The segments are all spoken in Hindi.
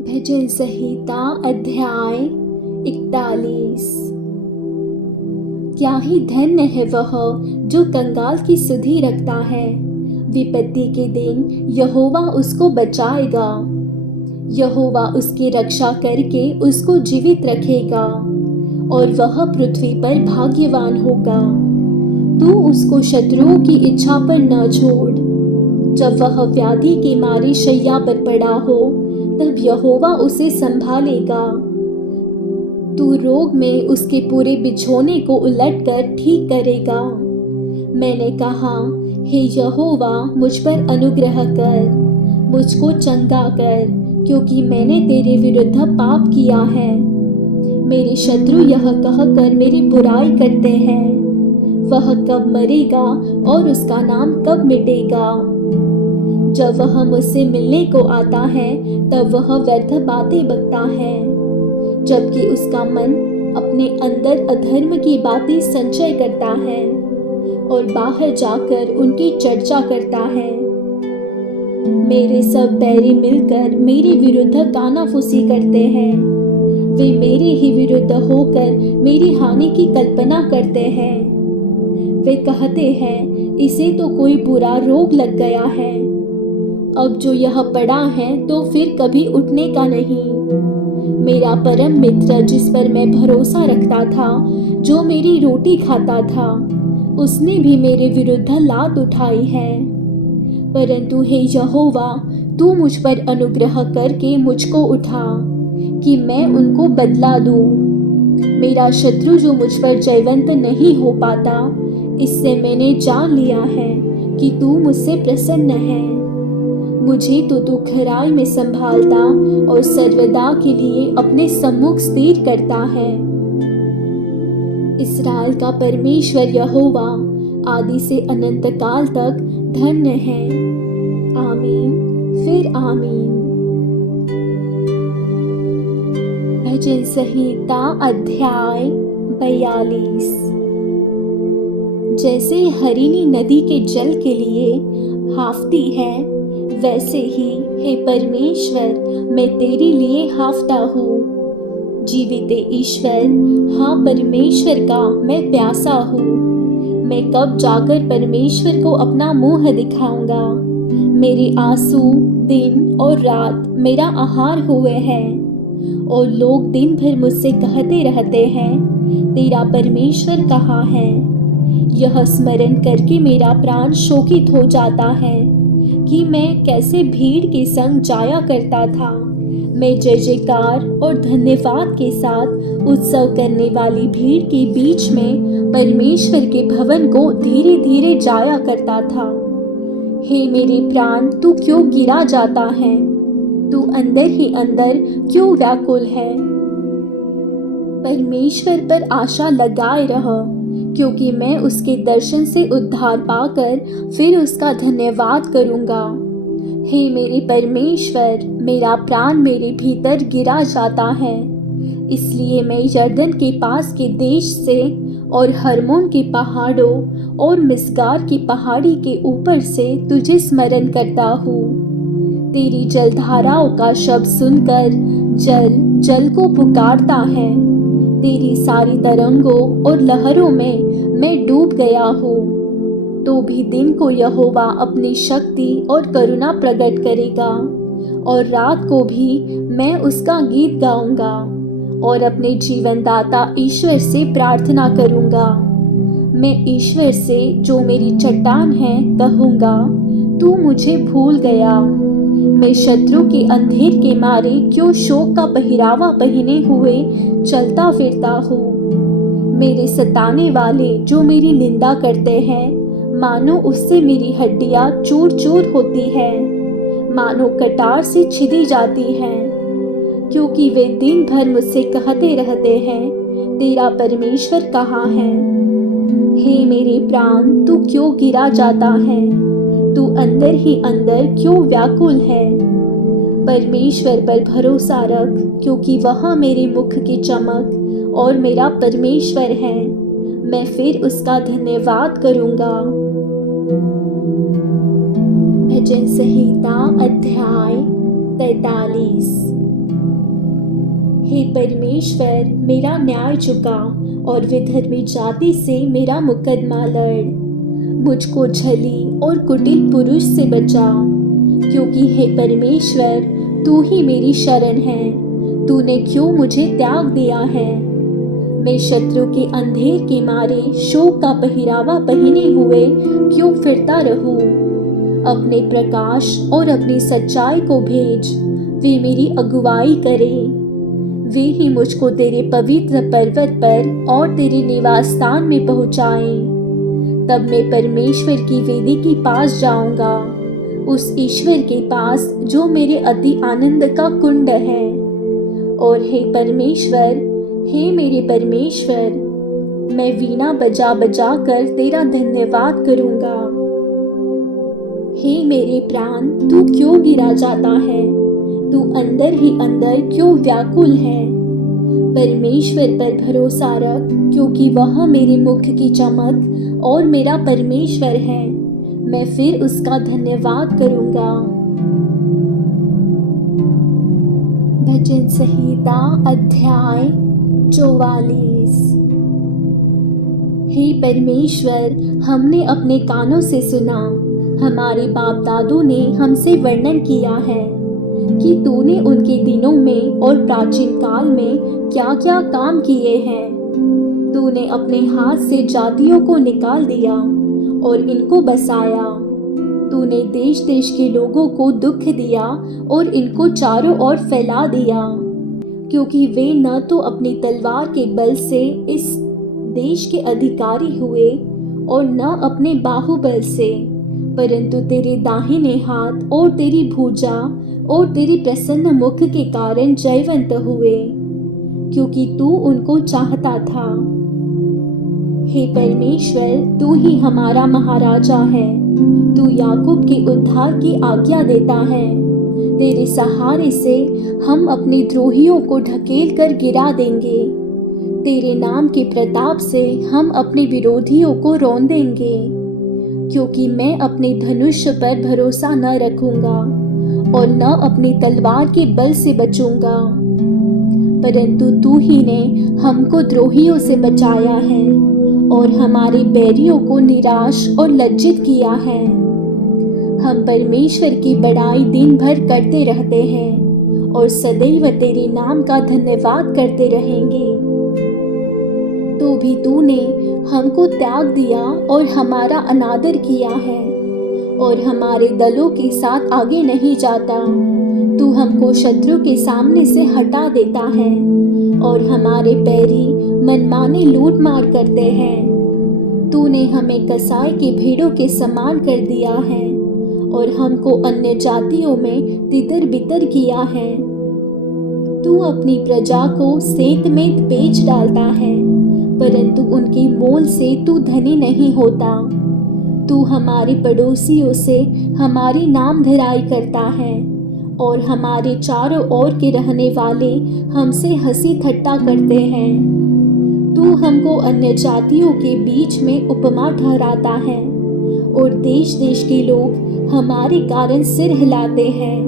भजन संहिता अध्याय 41। क्या ही धन्य है वह जो कंगाल की सुधि रखता है। विपत्ति के दिन यहोवा उसको बचाएगा। यहोवा उसकी रक्षा करके उसको जीवित रखेगा और वह पृथ्वी पर भाग्यवान होगा। तू उसको शत्रुओं की इच्छा पर न छोड़। जब वह व्याधि के मारे शैया पर पड़ा हो तब यहोवा उसे संभालेगा। तू रोग में उसके पूरे बिछोने को उलटकर ठीक करेगा। मैंने कहा, हे यहोवा, मुझ पर अनुग्रह कर, मुझको चंगा कर, क्योंकि मैंने तेरे विरुद्ध पाप किया है। मेरे शत्रु यह कहकर मेरी बुराई करते हैं, वह कब मरेगा और उसका नाम कब मिटेगा। जब वह मुझसे मिलने को आता है तब वह व्यर्थ बातें बकता है, जबकि उसका मन अपने अंदर अधर्म की बातें संचय करता है और बाहर जाकर उनकी चर्चा करता है। मेरे सब बैरी मिलकर मेरे विरुद्ध कानाफूसी करते हैं। वे मेरे ही विरुद्ध होकर मेरी हानि की कल्पना करते हैं। वे कहते हैं, इसे तो कोई बुरा रोग लग गया है। अब जो यह पड़ा है तो फिर कभी उठने का नहीं। मेरा परम मित्र जिस पर मैं भरोसा रखता था, जो मेरी रोटी खाता था, उसने भी मेरे विरुद्ध लात उठाई है। परंतु हे यहोवा, तू मुझ पर अनुग्रह करके मुझको उठा कि मैं उनको बदला दूं। मेरा शत्रु जो मुझ पर जयवंत नहीं हो पाता, इससे मैंने जान लिया है कि तू मुझसे प्रसन्न है। मुझे तो तू खराई में संभालता और सर्वदा के लिए अपने सम्मुख स्थिर करता है। इस्राएल का परमेश्वर यहोवा आदि से अनंत काल तक धन्य है। आमीन फिर आमीन। भजन संहिता अध्याय 42। जैसे हरिणी नदी के जल के लिए हाफती है, वैसे ही हे परमेश्वर, मैं तेरे लिए हाफता हूँ। जीवित ईश्वर, हाँ परमेश्वर का मैं प्यासा हूँ। मैं कब जाकर परमेश्वर को अपना मुंह दिखाऊंगा। मेरे आंसू दिन और रात मेरा आहार हुए हैं और लोग दिन भर मुझसे कहते रहते हैं, तेरा परमेश्वर कहाँ है। यह स्मरण करके मेरा प्राण शोकित हो जाता है कि मैं कैसे भीड़ के संग जाया करता था। मैं जय जयकार और धन्यवाद के साथ उत्सव करने वाली भीड़ के बीच में परमेश्वर के भवन को धीरे धीरे जाया करता था। हे मेरे प्राण, तू क्यों गिरा जाता है? तू अंदर ही अंदर क्यों व्याकुल है? परमेश्वर पर आशा लगाए रह, क्योंकि मैं उसके दर्शन से उद्धार पाकर फिर उसका धन्यवाद करूंगा। हे मेरे परमेश्वर, मेरा प्राण मेरे भीतर गिरा जाता है। इसलिए मैं यरदन के पास के देश से और हर्मोन के पहाड़ों और मिस्गार की पहाड़ी के ऊपर से तुझे स्मरण करता हूँ। तेरी जलधाराओं का शब्द सुनकर जल जल को पुकारता है। तेरी सारी तरंगों और लहरों में मैं डूब गया हूँ। तो भी दिन को यहोवा अपनी शक्ति और करुणा प्रकट करेगा और रात को भी मैं उसका गीत गाऊंगा और अपने जीवनदाता ईश्वर से प्रार्थना करूंगा। मैं ईश्वर से, जो मेरी चट्टान है, कहूंगा, तू मुझे भूल गया। मैं शत्रु के अंधेर के मारे क्यों शोक का पहरावा पहने हुए चलता फिरता हूँ। मेरे सताने वाले जो मेरी निंदा करते हैं, मानो उससे मेरी हड्डियाँ चूर चूर होती है, मानो कटार से छिदी जाती हैं, क्योंकि वे दिन भर मुझसे कहते रहते हैं, तेरा परमेश्वर कहाँ है। हे मेरे प्राण, तू क्यों गिरा जाता है? तू अंदर ही अंदर क्यों व्याकुल है? परमेश्वर पर भरोसा रख, क्योंकि वह मेरे मुख की चमक और मेरा परमेश्वर है। मैं फिर उसका धन्यवाद करूंगा। भजन संहिता अध्याय 43। हे परमेश्वर, मेरा न्याय चुका और विधर्मी जाति से मेरा मुकदमा लड़। मुझको छली और कुटिल पुरुष से बचा, क्योंकि हे परमेश्वर, तू ही मेरी शरण है। तूने क्यों मुझे त्याग दिया है? मैं शत्रु के अंधेर के मारे शोक का पहिरावा पहने हुए क्यों फिरता रहूं? अपने प्रकाश और अपनी सच्चाई को भेज, वे मेरी अगुवाई करें। वे ही मुझको तेरे पवित्र पर्वत पर और तेरे निवास स्थान में पहुँचाएं। तब मैं परमेश्वर की वेदी के पास जाऊंगा, उस ईश्वर के पास जो मेरे अति आनंद का कुंड है। और हे परमेश्वर, हे मेरे परमेश्वर, मैं वीणा बजा बजा कर तेरा धन्यवाद करूंगा। हे मेरे प्राण, तू क्यों गिरा जाता है? तू अंदर ही अंदर क्यों व्याकुल है? परमेश्वर पर भरोसा रख, क्योंकि वह मेरे मुख की चमक और मेरा परमेश्वर है। मैं फिर उसका धन्यवाद करूंगा। भजन संहिता अध्याय 44। हे परमेश्वर, हमने अपने कानों से सुना, हमारे बाप दादों ने हमसे वर्णन किया है कि तूने उनके दिनों में और प्राचीन काल में क्या क्या काम किए हैं। तूने अपने हाथ से जातियों को निकाल दिया और इनको बसाया। तूने देश देश के लोगों को दुख दिया और इनको चारों ओर फैला दिया, क्योंकि वे न तो अपनी तलवार के बल से इस देश के अधिकारी हुए और न अपने बाहुबल से, परंतु तेरे दाहिने हाथ और तेरी भुजा और तेरे प्रसन्न मुख के कारण जयवंत हुए, क्योंकि तू उनको चाहता था। हे परमेश्वर, तू ही हमारा महाराजा है। तू याकूब के उद्धार की आज्ञा देता है। तेरे सहारे से हम अपने द्रोहियों को ढकेल कर गिरा देंगे। तेरे नाम के प्रताप से हम अपने विरोधियों को रौंदेंगे, क्योंकि मैं अपने धनुष पर भरोसा न रखूंगा और न अपनी तलवार के बल से बचूंगा, परंतु तू ही ने हमको द्रोहियों से बचाया है और हमारे बैरियों को निराश और लज्जित किया है। हम परमेश्वर की बड़ाई दिन भर करते रहते हैं और सदैव तेरे नाम का धन्यवाद करते रहेंगे। तो भी तूने हमको त्याग दिया और हमारा अनादर किया है और हमारे दलों के साथ आगे नहीं जाता। तू हमको शत्रु के सामने से हटा देता है और हमारे पैरी मनमाने लूट मार करते हैं। तूने हमें कसाई के भेड़ों के समान कर दिया है और हमको अन्य जातियों में तितर बितर किया है। तू अपनी प्रजा को सेंत में बेच डालता है, परंतु उनके मोल से तू धनी नहीं होता। तू हमारे पड़ोसियों से हमारी नाम धराई करता है और हमारे चारों ओर के रहने वाले हमसे हंसी ठट्ठा करते हैं। तू हमको अन्य जातियों के बीच में उपमा ठहराता है और देश देश के लोग हमारे कारण सिर हिलाते हैं।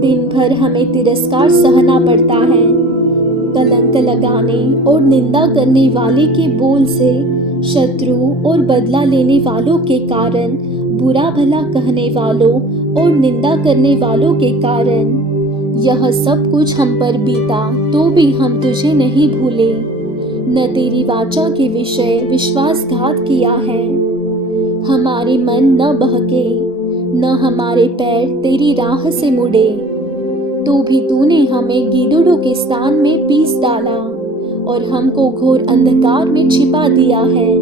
दिन भर हमें तिरस्कार सहना पड़ता है। कलंक लगाने और निंदा करने वाले के बोल से, शत्रु और बदला लेने वालों के कारण, बुरा भला कहने वालों और निंदा करने वालों के कारण, यह सब कुछ हम पर बीता, तो भी हम तुझे नहीं भूले। न तेरी वाचा के विषय विश्वासघात किया है। हमारे मन न बहके, न हमारे पैर तेरी राह से मुड़े। तो भी तूने हमें गीदड़ों के स्थान में पीस डाला और हमको घोर अंधकार में छिपा दिया है।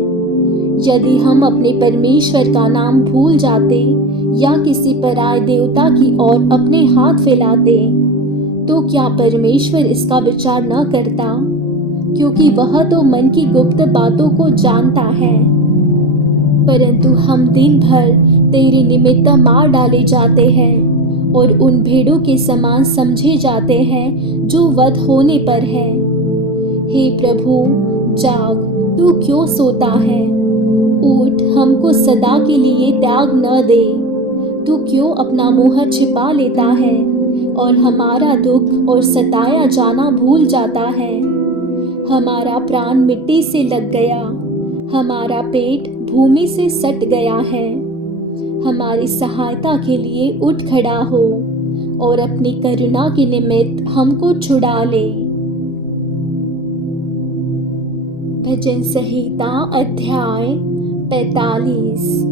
यदि हम अपने परमेश्वर का नाम भूल जाते या किसी पराय देवता की ओर अपने हाथ फैलाते, तो क्या परमेश्वर इसका विचार न करता? क्योंकि वह तो मन की गुप्त बातों को जानता है। परंतु हम दिन भर तेरे निमित्त मार डाले जाते हैं और उन भेड़ों के समान समझे जाते हैं जो वध होने पर है। हे प्रभु, जाग, तू क्यों सोता है? उठ, हमको सदा के लिए त्याग न दे। तू क्यों अपना मुँह छिपा लेता है? और हमारा दुख और सताया जाना भूल जाता है। हमारा प्राण मिट्टी से लग गया, हमारा पेट भूमि से सट गया है। हमारी सहायता के लिए उठ खड़ा हो और अपनी करुणा के निमित्त हमको छुड़ा ले। भजन संहिता अध्याय 45।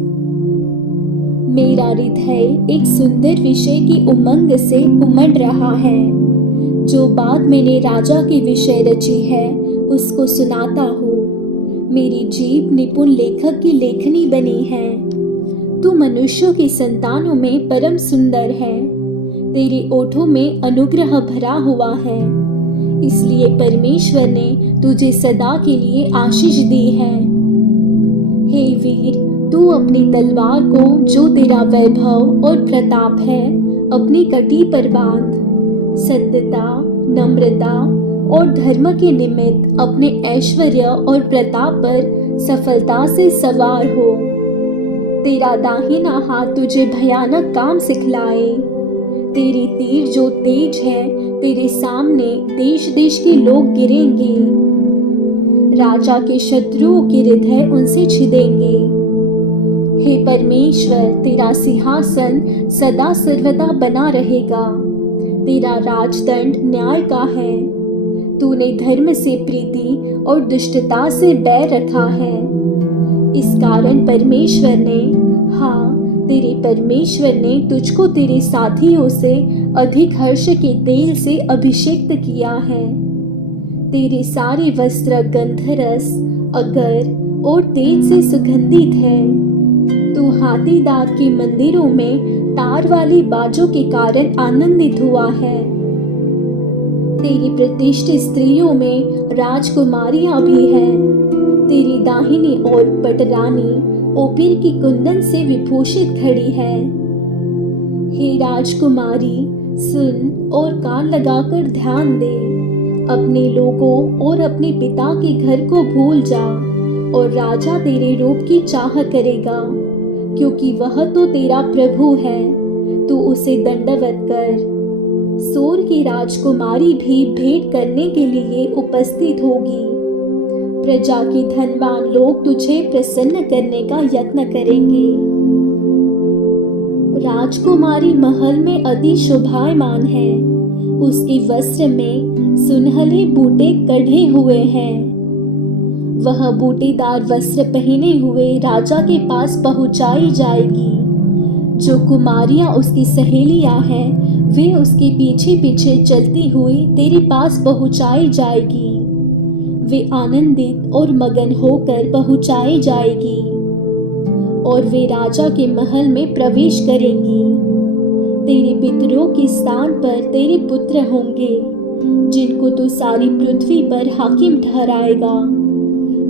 मेरा हृदय एक सुंदर विषय की उमंग से उमड़ रहा है। जो बात मैंने राजा के विषय रची है उसको सुनाता हूँ। मेरी जीभ निपुण लेखक की लेखनी बनी है। तू मनुष्यों की संतानों में परम सुंदर है। तेरे ओठों में अनुग्रह भरा हुआ है, इसलिए परमेश्वर ने तुझे सदा के लिए आशीष दी है। हे वीर, तू अपनी तलवार को, जो तेरा वैभव और प्रताप है, अपनी कटी पर बांध। सत्यता, नम्रता और धर्म के निमित्त अपने ऐश्वर्य और प्रताप पर सफलता से सवार हो। तेरा दाहिना हाथ तुझे भयानक काम सिखलाए। तेरी तीर जो तेज है, तेरे सामने देश देश के लोग गिरेंगे। राजा के शत्रुओं के हृदय उनसे छिदेंगे। हे परमेश्वर, तेरा सिंहासन सदा सर्वदा बना रहेगा। तेरा राजदंड न्याय का है। तूने धर्म से प्रीति और दुष्टता से बैर रखा है। इस कारण परमेश्वर ने, हाँ, तेरे परमेश्वर ने तुझको तेरे साथियों से अधिक हर्ष के तेल से अभिषेक्त किया है। तेरे सारे वस्त्र गंधरस, अगर और तेज से सुगंधित है। तू हाथी दांत के मंदिरों में तार वाली बाजों के कारण आनंदित हुआ है। तेरी प्रतिष्ठित स्त्रियों में राजकुमारियां भी हैं। तेरी दाहिनी ओर पटरानी ओपीर की कुंदन से विभूषित खड़ी है। हे राजकुमारी, सुन और कान लगाकर ध्यान दे। अपने लोगों और अपने पिता के घर को भूल जा, और राजा तेरे रूप की चाह करेगा, क्योंकि वह तो तेरा प्रभु है। तू उसे दंडवत कर। सोर की राजकुमारी भी भेंट करने के लिए उपस्थित होगी। प्रजा के धनवान लोग तुझे प्रसन्न करने का यत्न करेंगे। राजकुमारी महल में अति शोभायमान है। उसके वस्त्र में सुनहले बूटे कढ़े हुए हैं। वह बूटेदार वस्त्र पहने हुए राजा के पास पहुंचाई जाएगी। जो कुमारियां उसकी सहेलियां हैं, वे उसके पीछे पीछे चलती हुई तेरे पास पहुंचाई जाएगी। वे आनंदित और मगन होकर पहुंचाई जाएगी, और वे राजा के महल में प्रवेश करेंगी। तेरे पितरों के स्थान पर तेरे पुत्र होंगे, जिनको तू सारी पृथ्वी पर हाकिम ठहराएगा।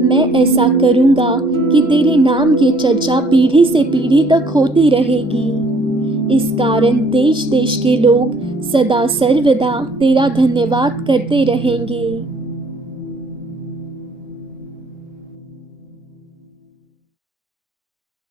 मैं ऐसा करूंगा कि तेरे नाम की चर्चा पीढ़ी से पीढ़ी तक होती रहेगी। इस कारण देश देश के लोग सदा सर्वदा तेरा धन्यवाद करते रहेंगे।